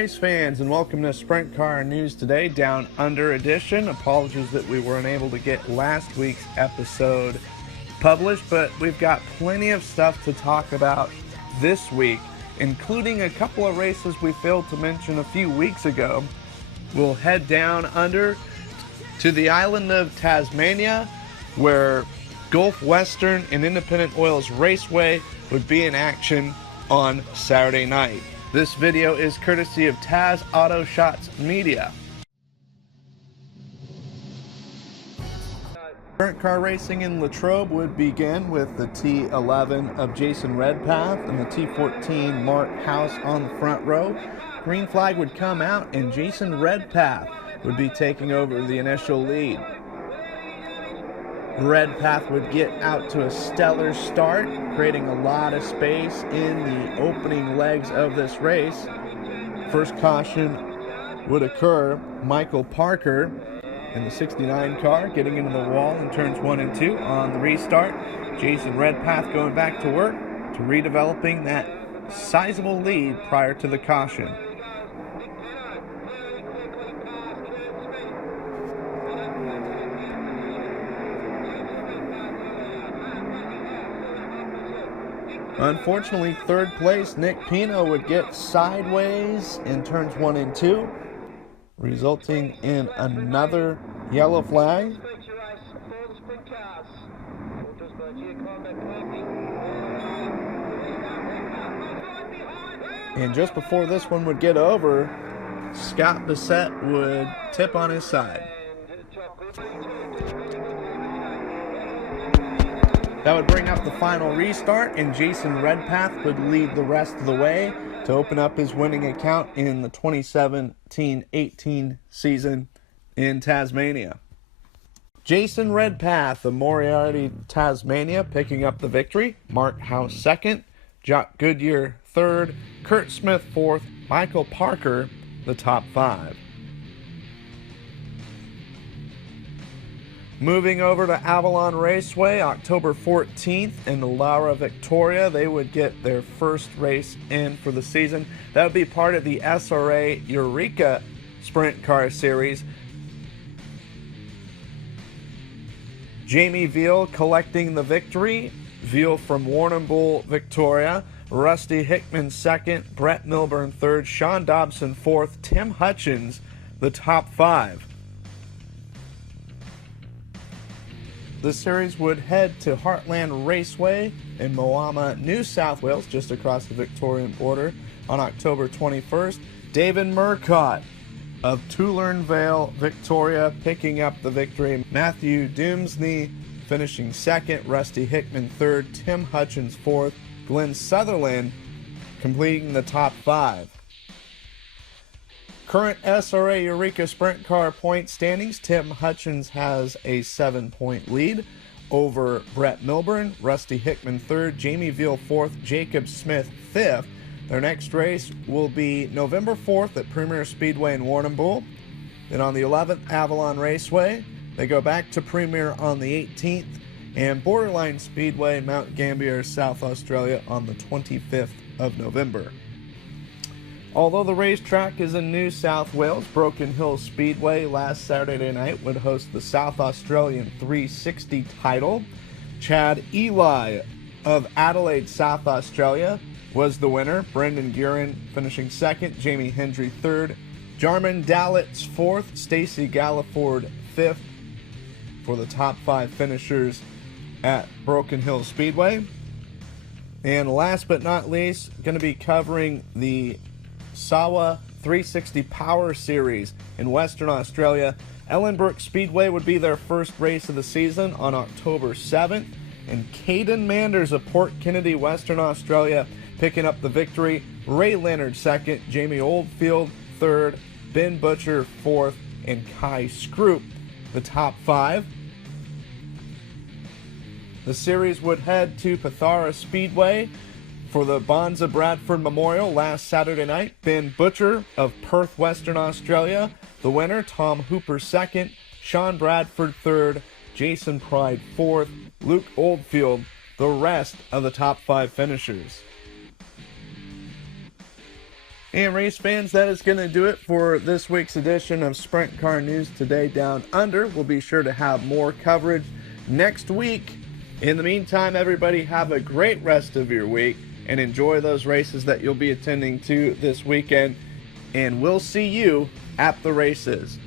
Race fans, and welcome to Sprint Car News Today, Down Under edition. Apologies that we weren't able to get last week's episode published, but we've got plenty of stuff to talk about this week, including a couple of races we failed to mention a few weeks ago. We'll head down under to the island of Tasmania, where Gulf Western and Independent Oil's Raceway would be in action on Saturday night. This video is courtesy of Taz Auto Shots Media. Sprint car racing in Latrobe would begin with the T11 of Jason Redpath and the T14 Mark House on the front row. Green flag would come out and Jason Redpath would be taking over the initial lead. Redpath would get out to a stellar start, creating a lot of space in the opening legs of this race. First caution would occur. Michael Parker in the 69 car getting into the wall in turns 1 and 2 on the restart. Jason Redpath going back to work to redeveloping that sizable lead prior to the caution. Unfortunately, third place, Nick Pino would get sideways in turns 1 and 2, resulting in another yellow flag. And just before this one would get over, Scott Bissett would tip on his side. That would bring up the final restart, and Jason Redpath would lead the rest of the way to open up his winning account in the 2017-18 season in Tasmania. Jason Redpath of Moriarty, Tasmania, picking up the victory. Mark House second, Jock Goodyear third, Kurt Smith fourth, Michael Parker the top 5. Moving over to Avalon Raceway, October 14th in the Laura Victoria, they would get their first race in for the season. That would be part of the SRA Eureka Sprint Car Series. Jamie Veal collecting the victory. Veal from Warrnambool, Victoria. Rusty Hickman second, Brett Milburn third, Sean Dobson fourth, Tim Hutchins the top 5. The series would head to Heartland Raceway in Moama, New South Wales, just across the Victorian border, on October 21st. David Murcott of Toolern Vale, Victoria, picking up the victory. Matthew Doomsney finishing second, Rusty Hickman third, Tim Hutchins fourth, Glenn Sutherland completing the top 5. Current SRA Eureka Sprint Car point standings, Tim Hutchins has a 7-point lead over Brett Milburn, Rusty Hickman third, Jamie Veal fourth, Jacob Smith fifth. Their next race will be November 4th at Premier Speedway in Warrnambool. Then on the 11th, Avalon Raceway. They go back to Premier on the 18th, and Borderline Speedway, Mount Gambier, South Australia on the 25th of November. Although the racetrack is in New South Wales, Broken Hill Speedway last Saturday night would host the South Australian 360 title. Chad Eli of Adelaide, South Australia was the winner. Brendan Guerin finishing second, Jamie Hendry third, Jarman Dallitz fourth, Stacey Galliford fifth, for the top 5 finishers at Broken Hill Speedway. And last but not least, going to be covering the SAWA 360 Power Series in Western Australia. Ellenbrook Speedway would be their first race of the season on October 7th. And Caden Manders of Port Kennedy, Western Australia, picking up the victory. Ray Leonard second, Jamie Oldfield third, Ben Butcher fourth, and Kai Scroop the top 5. The series would head to Pithara Speedway for the Bonza Bradford Memorial last Saturday night. Ben Butcher of Perth, Western Australia, the winner. Tom Hooper second, Sean Bradford third, Jason Pride fourth, Luke Oldfield the rest of the top 5 finishers. And race fans, that is going to do it for this week's edition of Sprint Car News Today Down Under. We'll be sure to have more coverage next week. In the meantime, everybody have a great rest of your week and enjoy those races that you'll be attending to this weekend. And we'll see you at the races.